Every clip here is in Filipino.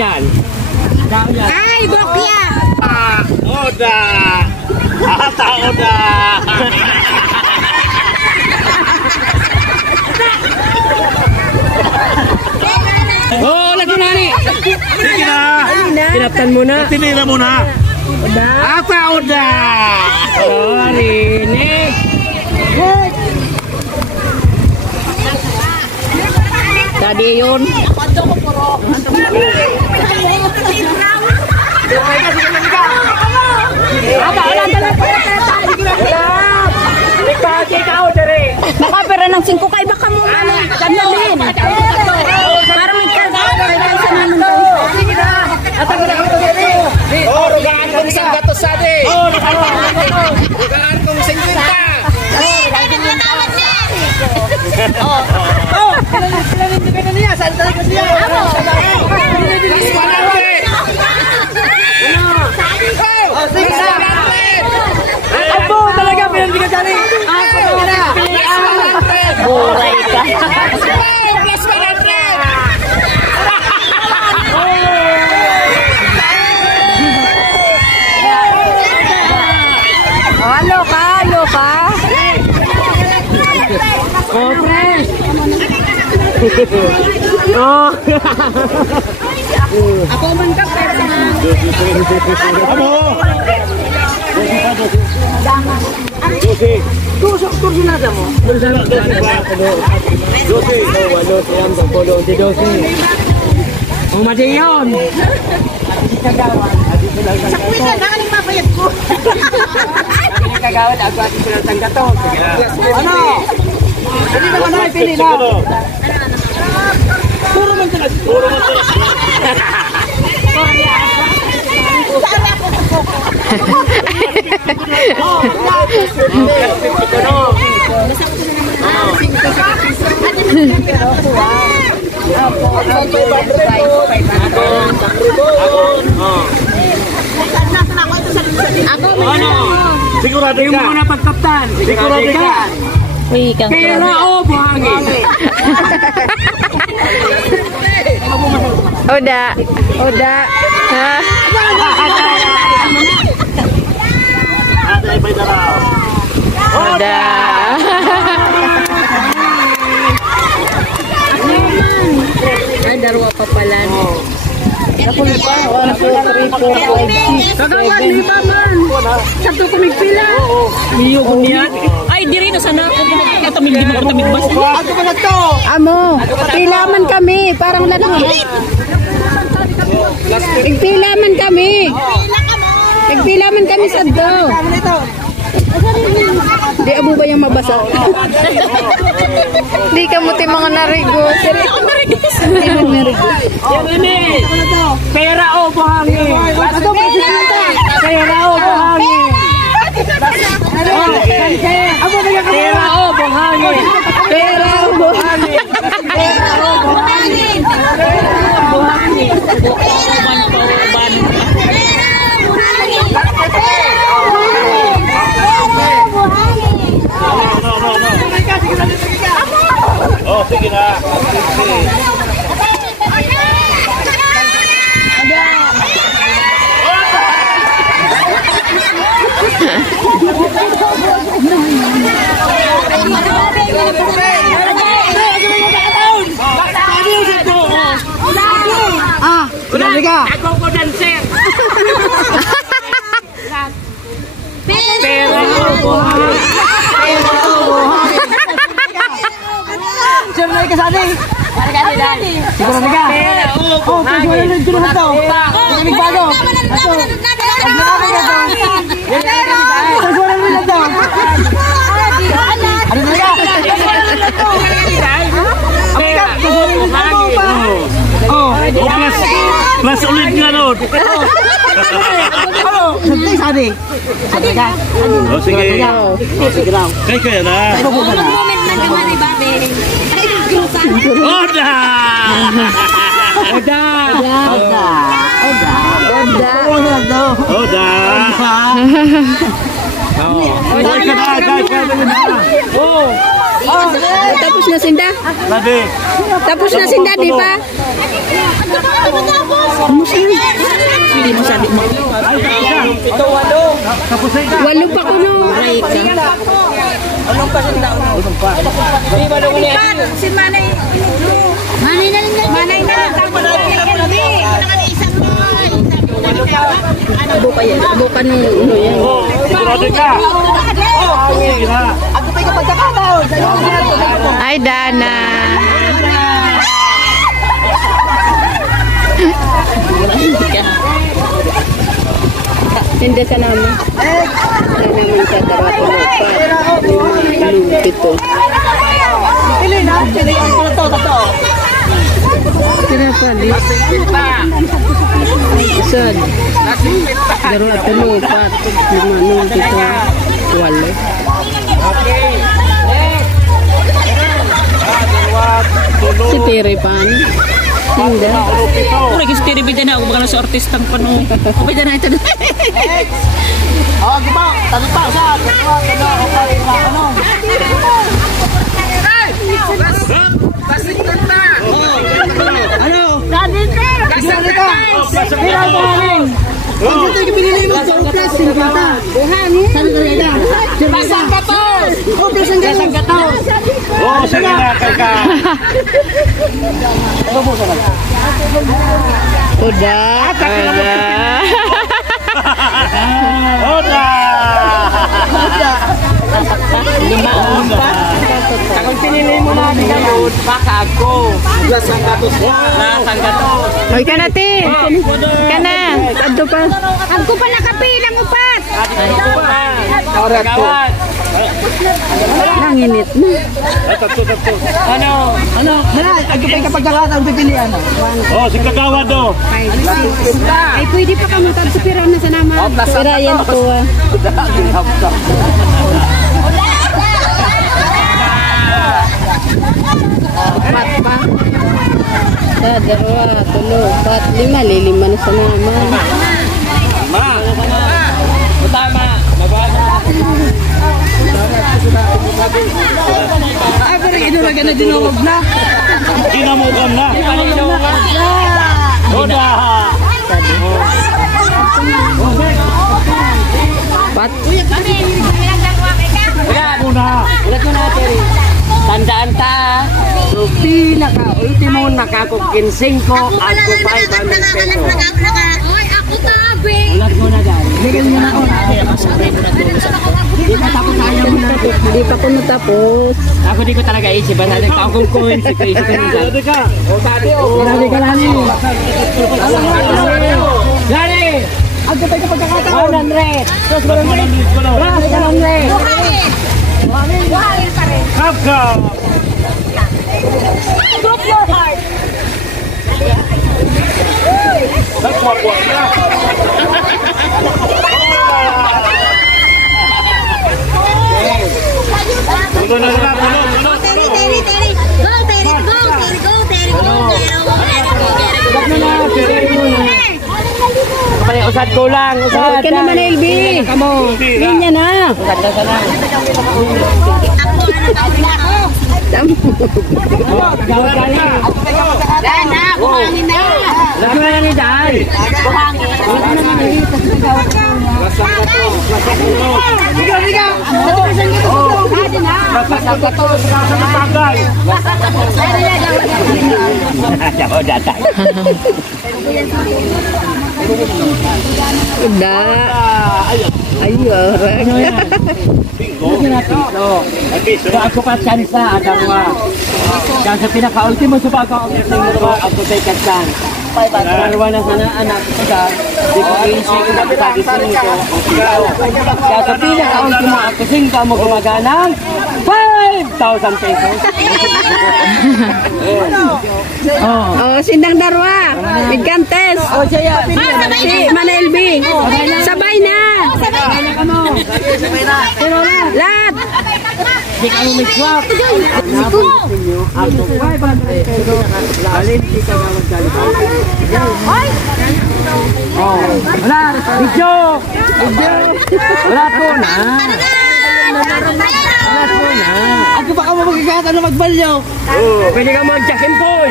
Yan. Ay, Bokya! Oda! Ata Oda! Oh, lagi na ni. Sige na. Kinaptan mo na. Tinira mo na. Oda. Ata Oda. Sorry, Nick. Tadi yun. Nakapera ng 5 kay baka mo ano. Ganun. Para may kalsa naman daw. Oh, rugaan ko isang gatos sa di. Oh, rugaan ko isang kwenta. Oh, kailangan niya. Saan talaga siya? Abo, talaga pinandigan dali. Buray ka. Plus 100. Halo ka. Oh, fresh. Oh. Ako man ka pero Amo. Okay. Tusok nada mo. Umajiyon. sa kuya na kaling mapayag ko. Kagawad ako at sila sang gato. Ano? Hindi naman ay pili na. Puro man talaga. Puro man talaga. Sigurado ka. Yung muna pagkaptan. Sigurado ka. Pera o buhangin. Oda. Ha? Oda. Ay, darwa pa pala. Napuli pa. 1, 2, 3, 4, 5, 6, 7. Kagawan, di ba man? Sabto kumigpila. Iyo ko niyan. Ay, di rin. Sana ako katamig di magkatamig bas. Ako pa na to. Amo, pilaman kami. Parang lalaki. Pigpilaman kami. Pigpilaman kami sa do. Di abo ba yung mabasa? Di ka muti mga narigos. Yan ini. Pera o buhangin. Pera o buhangin. Pera o buhangin. Pera o buhangin. Oh, sige na. Ako ko dancer. Pera o buhangin. Siyempre ka sani. Siguro ka. Pera o buhangin. Bago. Plus ulit nga nun. Santay sani. Oh, sige. Sige lang. Kaya na. Moment na naman ni Babe. Oda! Oda! Oda! Oh. Tapos na sinda? Lagi. Tapos na sinda, di ba? Hindi mo sabi mo. Walo pa ko no. Si Manay. Manay na lang. Manay na. Buka yan. Buka nung ano yan. Sigurado ka. Ay, Dana. Hindi sa naman. Sa naman sa darapo mo pa. Ito. Kira pa, di? Isad. Darapo mo pa. Lumanong dito. Walo. Si Tiripan. Hindi. Kung nag-istiri bida na ako baka sa artistang pano. O bida na ito. Oh, di ba? Tanong pa sa. Ano? Oh, sige na, kaka. Udah. Kung pinili mo na ngayon, baka ako. Lasang gatos. Hoy ka natin. Ka na. Adto pa. Ako pa nakapilang upat. Orat ko. Nanginit na. Ano? Hala, agad kayo kapag kakataon pipilian. Oh, si Kagawa do. Ay, pwede pa kami tagsupiraw na sa naman. Pero yan po. Pat pa. Sa dalawa, tulo, pat, lima, lilima na sa naman. Ma. Tama. Mababa. Ay, pero inulagan na dinungog na. Ginamugam na. Oda. Pat. Muna. Ulat mo na, Terry. Tandaan ta, so pinaka-ultimo nakakukinsing ko at ko 500 peso. Oy, ako tabi. Ulat mo na dyan. Bigyan mo na ako. Di pa tapos ayaw mo na. Hindi pa ko natapos. Ako di ko talaga isip. Basta nagkakong coins. Ito isip ko nila. Oda ka. Grabe ka lang yun. Lani! Ang kapay ka pagkakataon. 100. Plus 100. Plus 100. Buhayin pa rin. Kapka. Drop your heart. Nagwakwak na. Pulo na na. Pulo. Terry. Go, Terry. Kapay, usad ko lang. Usad. Huwag ka naman, LB. Kamo. Ganyan na. Usad na sana. Tama. Dana, buhangin na. Lagi na ni Dan. Buhangin. Ligaw. Nasakal ka to. Sa matagay. Oh, datang. Udah. Ayo orang. So ako pa tsansa adang wa. Yang sa pinaka-ultimo sa pagka-ultimo ako tay katsan. Dalawa na sana anak ko sa di ko i-share ko na sabi sa inyo. Kaya sa pinaka-ultimo ako singka mo gumaganang 5,000 pesos. Oh, sindang darwa. Bigkantes. Oh, siya. Si Mana LB. Sabay na. Lat. Di ka mo may swap. Ako 500 pesos. Lalin, di ka na magdali. Oh, wala. Video. Wala po na. Alas mo na. Ako pa ka mo magkakata na magbalyo. Pwede ka mag-jack-in boy.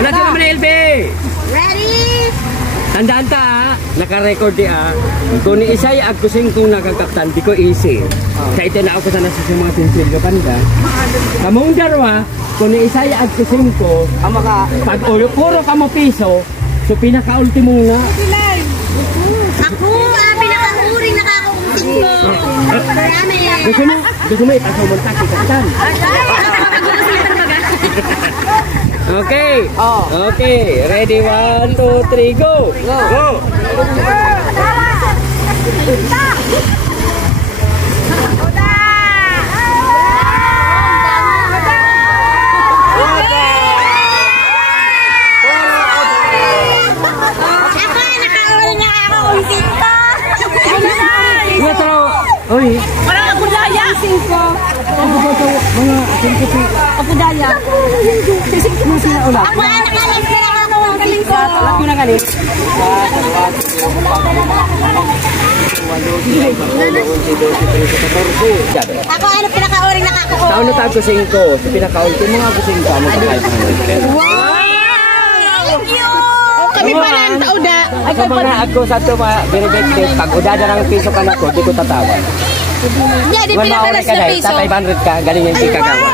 Wala sila mali, LB. Ready? Tandaan ta, naka-record di Kung ni isay agkusing kung nakakaptan, di ko easy. Kaya ito na ako sana sa mga tinsilyo kanda. Kamong darwa, kung ni isay agkusing ko, pag puro ka mo piso, so pinaka-ultimo nga. Ako, pinaka-uring nakakausing ko. Marami. Gusto mo ipasumunta si Kaptan. Okay. Okay. Ready? 1, 2, 3, go. Go. Oy. Parang ako daya. Ako daya. Ako anak alam ko nakakausing ko. Ako na galit. Ako ano pinaka-uring nakakausing. Sa ano ta agkusing ko? Sa pinaka-ultimo nga agkusing ko. Ano ka 500? Wow! Thank you! Kami pala ang tauda. Sa mga ako sa ito mga binibigtis, pag udada ng piso ka na ko, di ko tatawag. Hindi, di Wala pinakalas ka na na, piso. sa 500 ka, galing yung di kagawa.